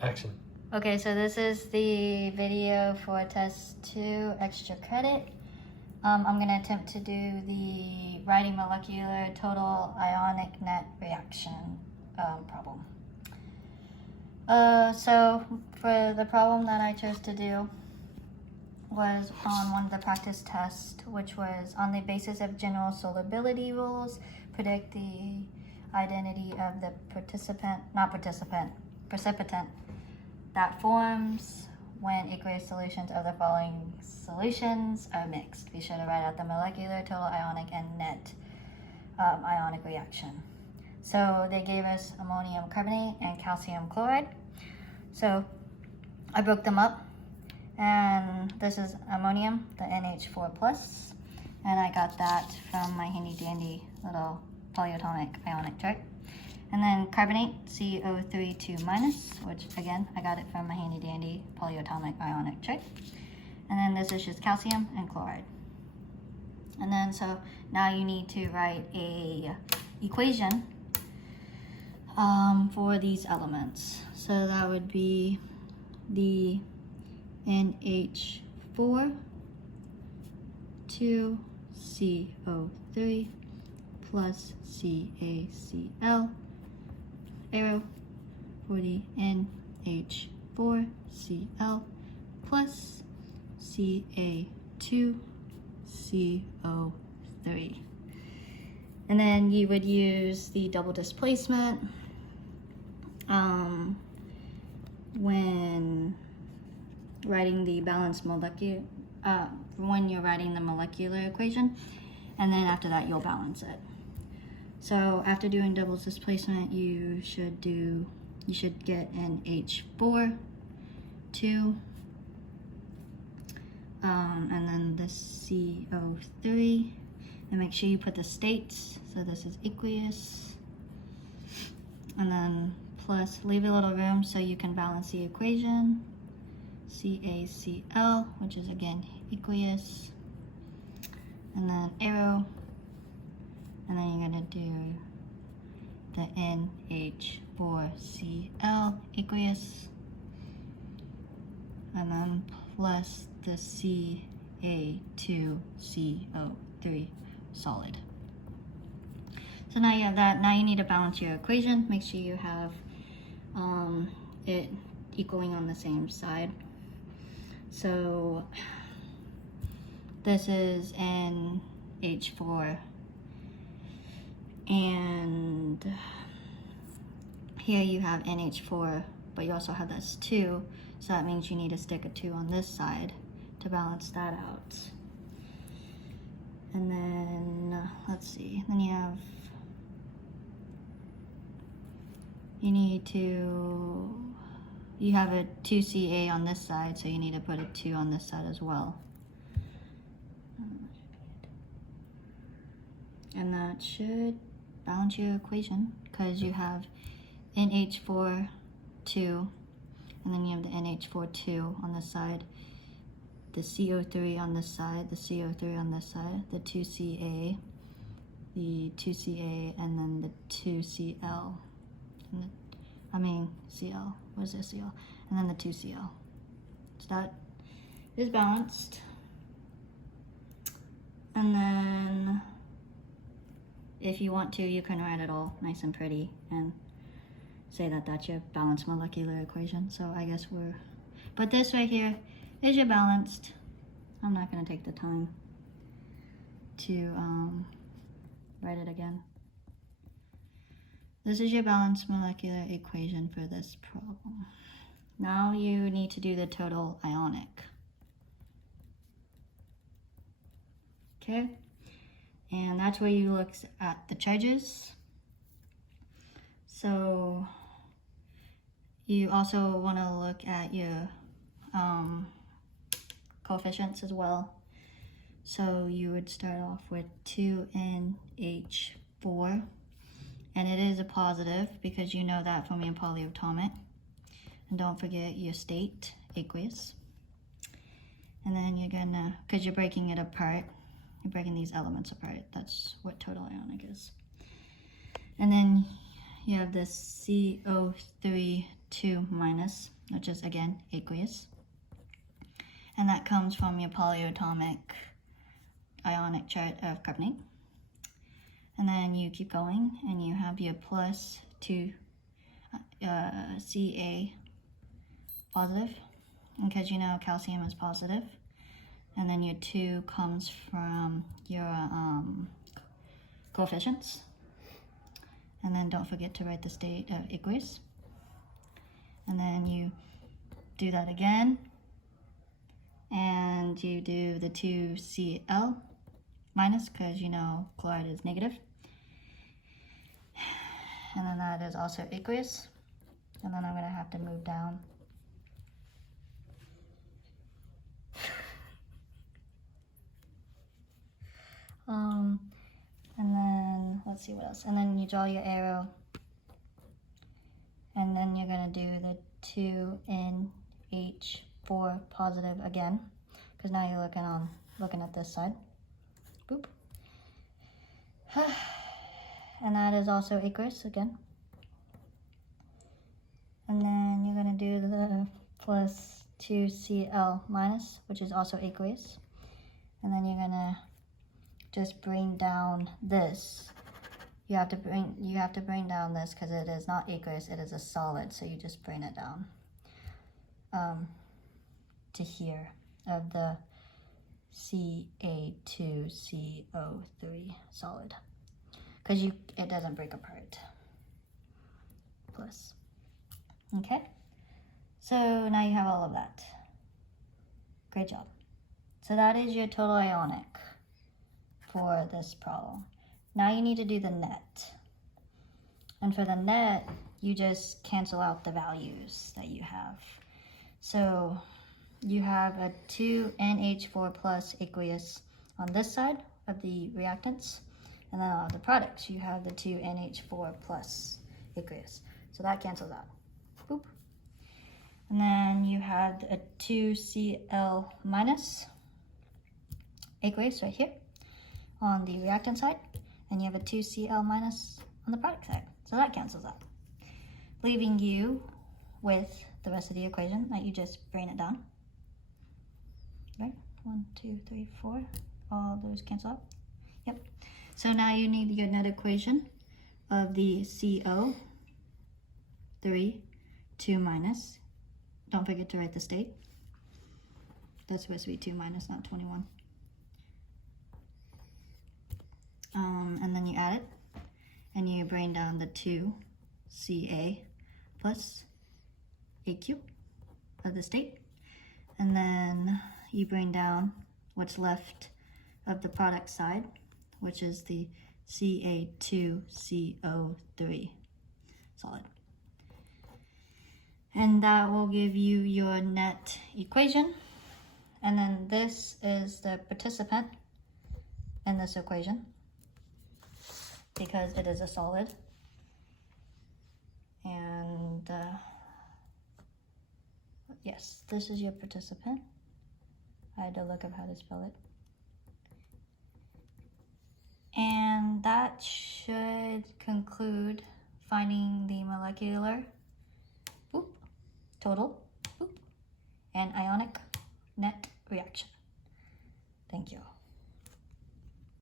Action. Okay, so this is the video for test 2 extra credit. I'm going to attempt to do the writing molecular total ionic net reaction problem. So for the problem that I chose to do was on one of the practice tests, which was on the basis of general solubility rules, predict the identity of the precipitant that forms when aqueous solutions of the following solutions are mixed. Be sure to write out the molecular, total ionic, and net ionic reaction. So they gave us ammonium carbonate and calcium chloride. So I broke them up, and this is ammonium, the NH4+, and I got that from my handy dandy little polyatomic ionic chart. And then carbonate, CO3 2-, which again, I got it from my handy dandy polyatomic ionic chart. And then this is just calcium and chloride. And then so now you need to write a equation for these elements. So that would be the NH4 2CO3 plus CaCl arrow for the NH4Cl plus Ca2CO3. And then you would use the double displacement when writing the balanced molecular, when you're writing the molecular equation, and then after that you'll balance it. So after doing double displacement, you should get an H4, 2, and then the CO3, and make sure you put the states. So this is aqueous, and then plus, leave a little room so you can balance the equation. CaCl, which is again aqueous, and then arrow. And then you're gonna do the NH4Cl aqueous, and then plus the Ca2CO3 solid. So now you have that. Now you need to balance your equation. Make sure you have it equaling on the same side. So this is NH4. And here you have NH4, but you also have this 2, so that means you need to stick a 2 on this side to balance that out. And then, let's see, then you have a 2Ca on this side, so you need to put a 2 on this side as well. And that should balance your equation, because you have NH4, 2, and then you have the NH4, 2 on this side, the CO3 on this side, the CO3 on this side, the 2Ca, the 2Ca, and then the 2Cl. Cl. What is this Cl? And then the 2Cl. So that is balanced. And then if you want to, you can write it all nice and pretty and say that that's your balanced molecular equation. So I guess but this right here is your balanced. I'm not gonna take the time to write it again. This is your balanced molecular equation for this problem. Now you need to do the total ionic. Okay? And that's where you look at the charges. So you also want to look at your coefficients as well. So you would start off with 2NH4, and it is a positive because you know that from your polyatomic. And don't forget your state, aqueous. And then you're gonna, because you're breaking it apart, you're breaking these elements apart. That's what total ionic is. And then you have this CO3 2 minus, which is again aqueous. And that comes from your polyatomic ionic chart of carbonate. And then you keep going and you have your plus 2 Ca positive, because you know calcium is positive. And then your 2 comes from your coefficients. And then don't forget to write the state of aqueous. And then you do that again. And you do the 2Cl minus, because you know chloride is negative. And then that is also aqueous. And then I'm going to have to move down. And then let's see what else. And then you draw your arrow. And then you're going to do the 2NH4 positive again, because now you're looking at this side. Boop. And that is also aqueous again. And then you're going to do the plus 2Cl minus, which is also aqueous. And then you're going to just bring down this. You have to bring down this because it is not aqueous, it is a solid, so you just bring it down to here of the Ca2CO3 solid, because it doesn't break apart. Plus. Okay, so now you have all of that. Great job. So that is your total ionic for this problem. Now you need to do the net. And for the net, you just cancel out the values that you have. So you have a 2NH4 plus aqueous on this side of the reactants. And then on the products, you have the 2NH4 plus aqueous. So that cancels out. Boop. And then you have a 2Cl minus aqueous right here on the reactant side. And you have a 2Cl minus on the product side. So that cancels out, leaving you with the rest of the equation that you just bring it down. Right? 1, 2, 3, 4. All those cancel out. Yep. So now you need your net equation of the CO3 2 minus. Don't forget to write the state. That's supposed to be 2 minus, not 21. And then you add it, and you bring down the 2Ca plus AQ of the state, and then you bring down what's left of the product side, which is the Ca2CO3 solid. And that will give you your net equation. And then this is the participant in this equation, because it is a solid. And yes, this is your participant. I had to look up how to spell it. And that should conclude finding the molecular total and ionic net reaction. Thank you.